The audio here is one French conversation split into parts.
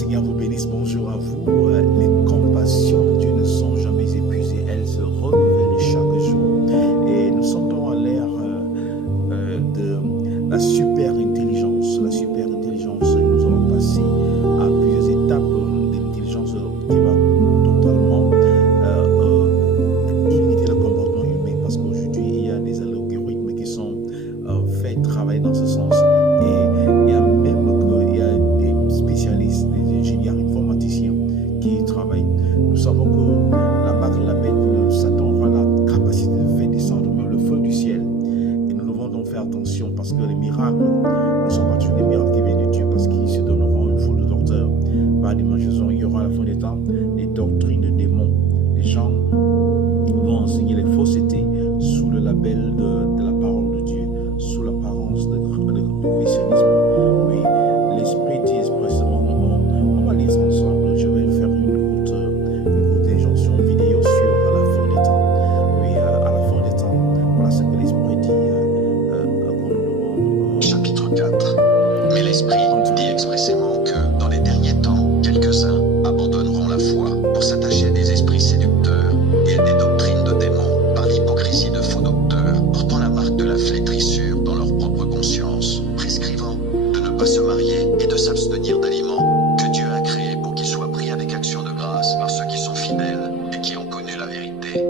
Seigneur vous bénisse, bonjour à vous. Les compassions de Dieu ne sont jamais épuisées, elles se renouvellent chaque jour. Et nous sommes dans l'ère de la super intelligence. La super intelligence, nous allons passer à plusieurs étapes de l'intelligence qui va totalement imiter le comportement humain, parce qu'aujourd'hui, il y a des algorithmes qui sont faits travailler dans ce sens. Et il y a même des spécialistes, des ingénieurs informaticiens qui travaillent. Nous savons que la marque de la bête, le Satan aura la capacité de faire descendre même le feu du ciel. Et nous devons donc faire attention, parce que les miracles ne sont pas toujours des miracles qui viennent de Dieu, parce qu'ils se donneront une foule de docteurs. Par démangeaison, il y aura à la fin des temps des doctrines de démons. Les gens vont enseigner les faussetés sous le label de la parole de Dieu, sous l'apparence du christianisme. Oui, l'Esprit dit expressément, on va lire ça ensemble. Je vais faire une courte injonction vidéo sur la fin des temps. Oui, à la fin des temps, voilà ce que l'Esprit dit Chapitre 4. Mais l'Esprit dit expressément que, dans les derniers temps, quelques-uns abandonneront la foi pour s'attacher à des esprits séducteurs et à des doctrines de démons par l'hypocrisie de faux docteurs, portant la marque de la flétrissure dans leur propre conscience, prescrivant de ne pas se marier et de s'abstenir d'aliments que Dieu a créés pour qu'ils soient pris avec action de grâce par ceux qui sont fidèles et qui ont connu la vérité.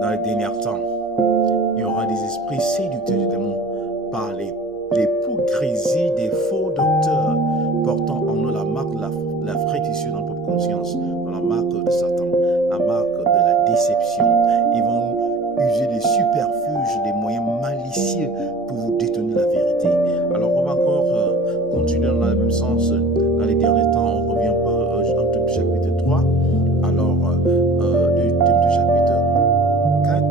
Dans les derniers temps, il y aura des esprits séducteurs de démons par l'hypocrisie des faux docteurs, portant en eux la marque de la flétrissure dans votre conscience, dans la marque de Satan, la marque de la déception. Ils vont user des superfuges, des moyens malicieux pour vous détenir la vérité. Alors on va encore continuer dans le même sens. Dans les derniers temps, on revient un peu en Timothée chapitre 3. Alors, de Timothée chapitre 4,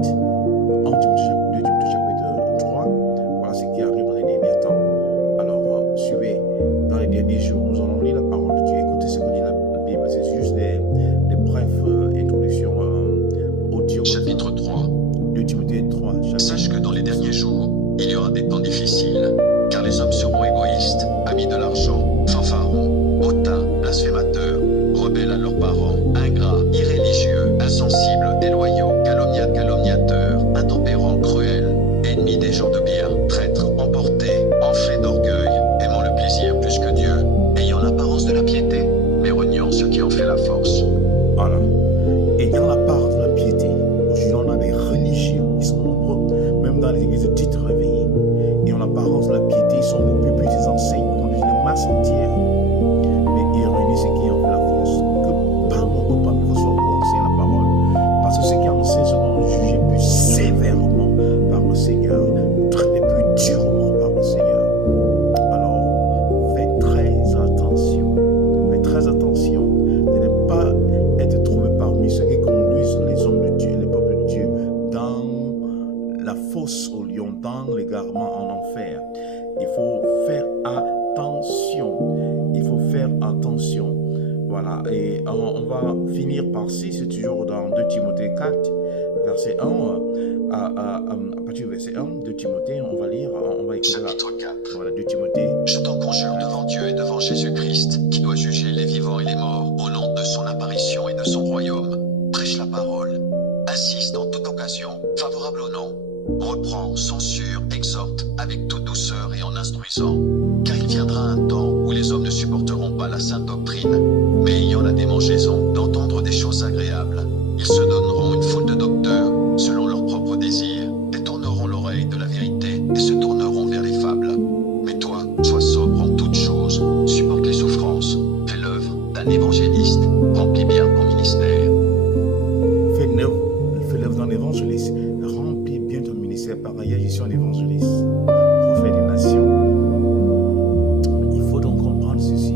en Timothée chapitre 3, voilà ce qui arrive dans les derniers temps. Alors, suivez, dans les derniers jours, nous allons lire la parole de Dieu. Écoutez ce que dit la Bible, c'est juste des brèves introductions audio. Chapitre 3. De Timothée 3. Sache que dans les derniers jours, il y aura des temps difficiles, car les hommes seront égoïstes, amis de l'argent, fanfarons, hautains, blasphémateurs, rebelles à leurs parents, ingrats, irréligieux, insensibles, déloyaux, calomniateurs, intempérants, cruels, ennemis des gens de bien, traîtres, emportés, enflés d'orgueil, aimant le plaisir plus que Dieu, ayant l'apparence de la piété, mais reniant ce qui en fait la force. Voilà. Ayant l'apparence de la piété, aujourd'hui on a des religieux, ils sont nombreux, même dans les églises dites réveillées, et en l'apparence de la piété, ils sont beaucoup plus des enseignes, conduisent les masses entières, mais ils réunissent ce qui en fait la force. Que pas nombreux parmi vous soient pour enseigner la parole, parce que ceux qui enseignent seront jugés plus sévèrement par le Seigneur, traités plus durement par le Seigneur. Alors, faites très attention de ne pas être trouvé parmi ceux qui conduisent les hommes de Dieu, les peuples de Dieu, dans la fosse au lion, dans l'égarement en enfer. Il faut faire attention. Il faut faire attention. Voilà. Et on va finir par 6, c'est toujours dans 2 Timothée 4, verset 1. À partir du verset 1 de Timothée, on va lire, on va écouter là. Chapitre 4. Voilà, 2 Timothée. Je t'en conjure devant Dieu et devant Jésus-Christ, qui doit juger les vivants et les morts, au nom de son apparition et de son royaume. Prêche la parole, assiste en toute occasion, favorable ou non, reprend, censure, exhorte, avec toute douceur et en instruisant. Car il viendra un temps où les hommes ne supporteront pas la sainte doctrine, mais ayant la démangeaison d'entendre des choses agréables, ils se donneront une foule de docteurs, selon leurs propres désirs, détourneront l'oreille de la vérité et se tourneront vers les fables. Mais toi, sois sobre en toutes choses, supporte les souffrances, fais l'œuvre d'un évangéliste, remplis bien ton ministère. Fais l'œuvre d'un évangéliste, remplis bien ton ministère. Par ailleurs, je suis un évangéliste, prophète des nations. Il faut donc comprendre ceci.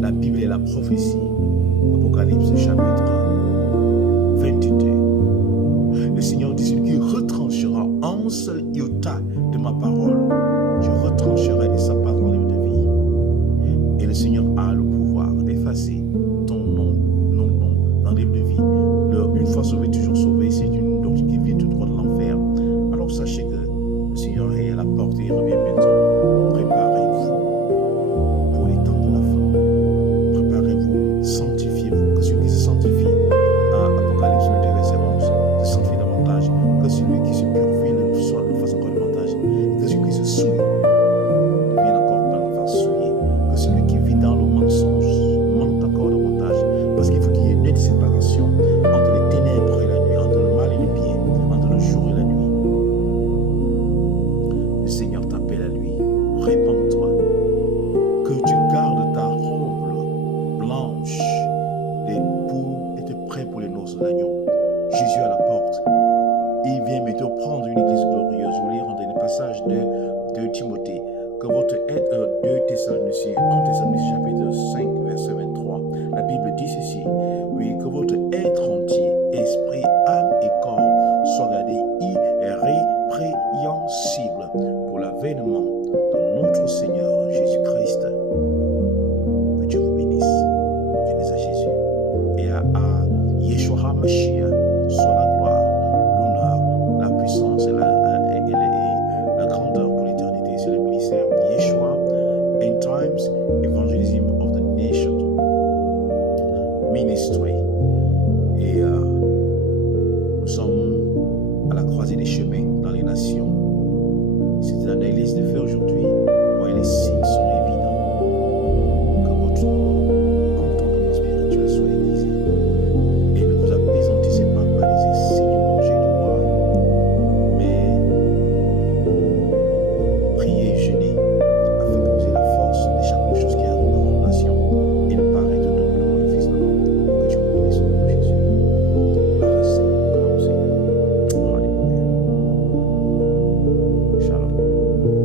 La Bible est la prophétie. Apocalypse chapitre votre aide, 2 Thessaloniciens, 1 Thessaloniciens chapitre 5, verset 23, la Bible dit ceci, oui, que votre être entier, esprit, âme et corps soit gardé irrépréhensible pour l'avènement de notre Seigneur Jésus-Christ. Que Dieu vous bénisse. Venez à Jésus et à Yeshua HaMashiach soit la gloire, l'honneur, la puissance et la grandeur pour l'éternité. C'est le ministère Yeshua End Times Evangelism of the Nation Ministry. Et nous sommes à la croisée des chemins dans les nations. C'est une analyse de fait aujourd'hui.